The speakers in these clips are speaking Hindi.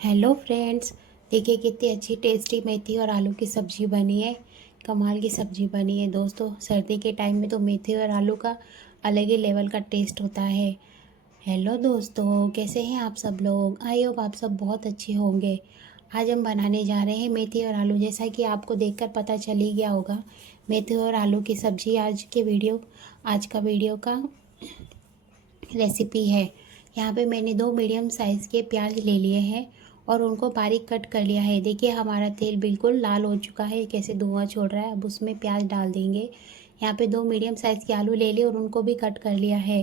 Hello friends. देखिए कितनी अच्छी टेस्टी मेथी और आलू की सब्ज़ी बनी है। कमाल की सब्ज़ी बनी है दोस्तों। सर्दी के टाइम में तो मेथी और आलू का अलग ही लेवल का टेस्ट होता है। हेलो दोस्तों, कैसे हैं आप सब लोग? आई होप आप सब बहुत अच्छे होंगे। आज हम बनाने जा रहे हैं मेथी और आलू। जैसा कि आपको देखकर पता चल ही गया होगा, मेथी और आलू की सब्ज़ी आज का वीडियो का रेसिपी है। यहाँ पे मैंने 2 मीडियम साइज़ के प्याज ले लिए हैं और उनको बारीक कट कर लिया है। देखिए हमारा तेल बिल्कुल लाल हो चुका है, कैसे धुआं छोड़ रहा है। अब उसमें प्याज डाल देंगे। यहाँ पे 2 मीडियम साइज़ के आलू ले लिए और उनको भी कट कर लिया है।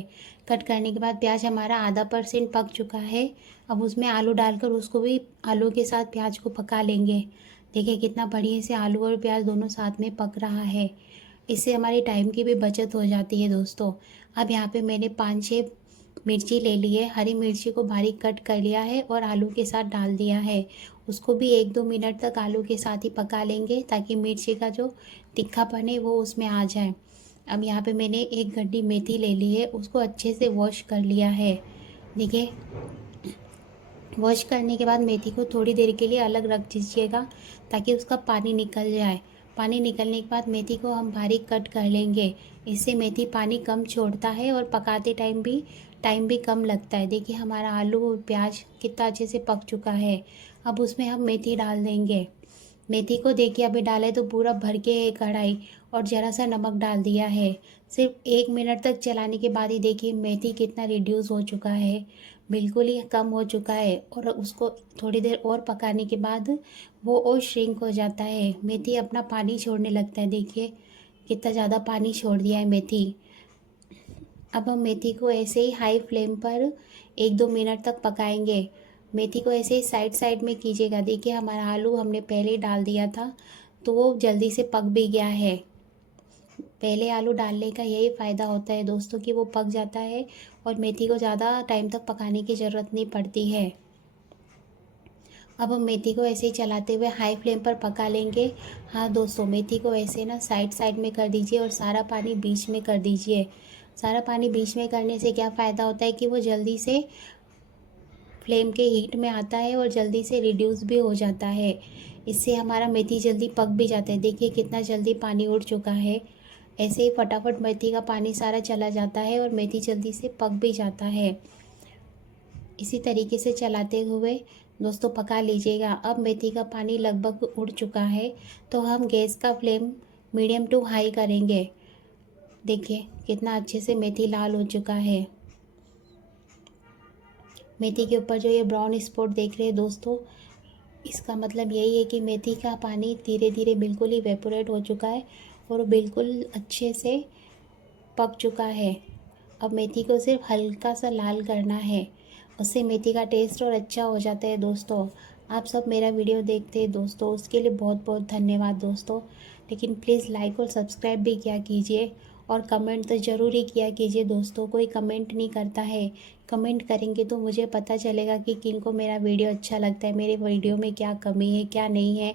कट करने के बाद प्याज हमारा आधा % पक चुका है। अब उसमें आलू डालकर उसको भी आलू के साथ प्याज को पका लेंगे। देखिए कितना बढ़िया से आलू और प्याज दोनों साथ में पक रहा है। इससे हमारी टाइम की भी बचत हो जाती है दोस्तों। अब यहाँ पे मैंने 5-6 मिर्ची ले ली है। हरी मिर्ची को बारीक कट कर लिया है और आलू के साथ डाल दिया है। उसको भी 1-2 मिनट तक आलू के साथ ही पका लेंगे ताकि मिर्ची का जो तीखापन है वो उसमें आ जाए। अब यहाँ पे मैंने एक गड्डी मेथी ले ली है, उसको अच्छे से वॉश कर लिया है। देखिए वॉश करने के बाद मेथी को थोड़ी देर के लिए अलग रख दीजिएगा ताकि उसका पानी निकल जाए। पानी निकलने के बाद मेथी को हम बारीक कट कर लेंगे। इससे मेथी पानी कम छोड़ता है और पकाते टाइम भी कम लगता है। देखिए हमारा आलू और प्याज कितना अच्छे से पक चुका है। अब उसमें हम मेथी डाल देंगे। मेथी को देखिए अभी डाले तो पूरा भर के कढ़ाई, और ज़रा सा नमक डाल दिया है। सिर्फ 1 मिनट तक चलाने के बाद ही देखिए मेथी कितना रिड्यूस हो चुका है, बिल्कुल ही कम हो चुका है। और उसको थोड़ी देर और पकाने के बाद वो और श्रिंक हो जाता है। मेथी अपना पानी छोड़ने लगता है। देखिए कितना ज़्यादा पानी छोड़ दिया है मेथी। अब हम मेथी को ऐसे ही हाई फ्लेम पर 1-2 मिनट तक पकाएंगे। मेथी को ऐसे ही साइड साइड में कीजिएगा। देखिए हमारा आलू हमने पहले ही डाल दिया था तो वो जल्दी से पक भी गया है। पहले आलू डालने का यही फ़ायदा होता है दोस्तों कि वो पक जाता है और मेथी को ज़्यादा टाइम तक पकाने की ज़रूरत नहीं पड़ती है। अब हम मेथी को ऐसे ही चलाते हुए हाई फ्लेम पर पका लेंगे। हाँ दोस्तों, मेथी को ऐसे ना साइड साइड में कर दीजिए और सारा पानी बीच में कर दीजिए। सारा पानी बीच में करने से क्या फ़ायदा होता है कि वो जल्दी से फ्लेम के हीट में आता है और जल्दी से रिड्यूस भी हो जाता है। इससे हमारा मेथी जल्दी पक भी जाता है। देखिए कितना जल्दी पानी उड़ चुका है। ऐसे ही फटाफट मेथी का पानी सारा चला जाता है और मेथी जल्दी से पक भी जाता है। इसी तरीके से चलाते हुए दोस्तों पका लीजिएगा। अब मेथी का पानी लगभग उड़ चुका है तो हम गैस का फ्लेम मीडियम टू हाई करेंगे। देखिए कितना अच्छे से मेथी लाल हो चुका है। मेथी के ऊपर जो ये ब्राउन स्पॉट देख रहे हैं दोस्तों, इसका मतलब यही है कि मेथी का पानी धीरे धीरे बिल्कुल ही वेपोरेट हो चुका है और बिल्कुल अच्छे से पक चुका है। अब मेथी को सिर्फ हल्का सा लाल करना है, उससे मेथी का टेस्ट और अच्छा हो जाता है दोस्तों। आप सब मेरा वीडियो देखते हैं दोस्तों, उसके लिए बहुत बहुत धन्यवाद दोस्तों। लेकिन प्लीज़ लाइक और सब्सक्राइब भी किया कीजिए और कमेंट तो ज़रूर ही किया कीजिए दोस्तों। कोई कमेंट नहीं करता है। कमेंट करेंगे तो मुझे पता चलेगा कि किनको मेरा वीडियो अच्छा लगता है, मेरे वीडियो में क्या कमी है क्या नहीं है।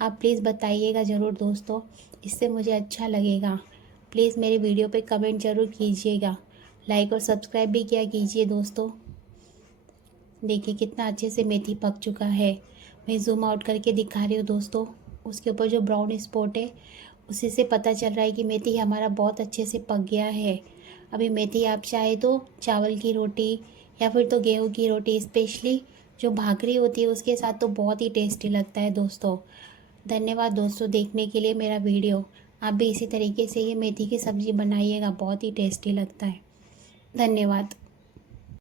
आप प्लीज़ बताइएगा ज़रूर दोस्तों, इससे मुझे अच्छा लगेगा। प्लीज़ मेरे वीडियो पे कमेंट ज़रूर कीजिएगा। लाइक और सब्सक्राइब भी किया कीजिए दोस्तों। देखिए कितना अच्छे से मेथी पक चुका है। मैं ज़ूम आउट करके दिखा रही हूँ दोस्तों। उसके ऊपर जो ब्राउन स्पॉट है उसी से पता चल रहा है कि मेथी हमारा बहुत अच्छे से पक गया है। अभी मेथी आप चाहे तो चावल की रोटी या फिर तो गेहूँ की रोटी, स्पेशली जो भाकरी होती है उसके साथ तो बहुत ही टेस्टी लगता है दोस्तों। धन्यवाद दोस्तों देखने के लिए मेरा वीडियो। आप भी इसी तरीके से ये मेथी की सब्ज़ी बनाइएगा, बहुत ही टेस्टी लगता है। धन्यवाद।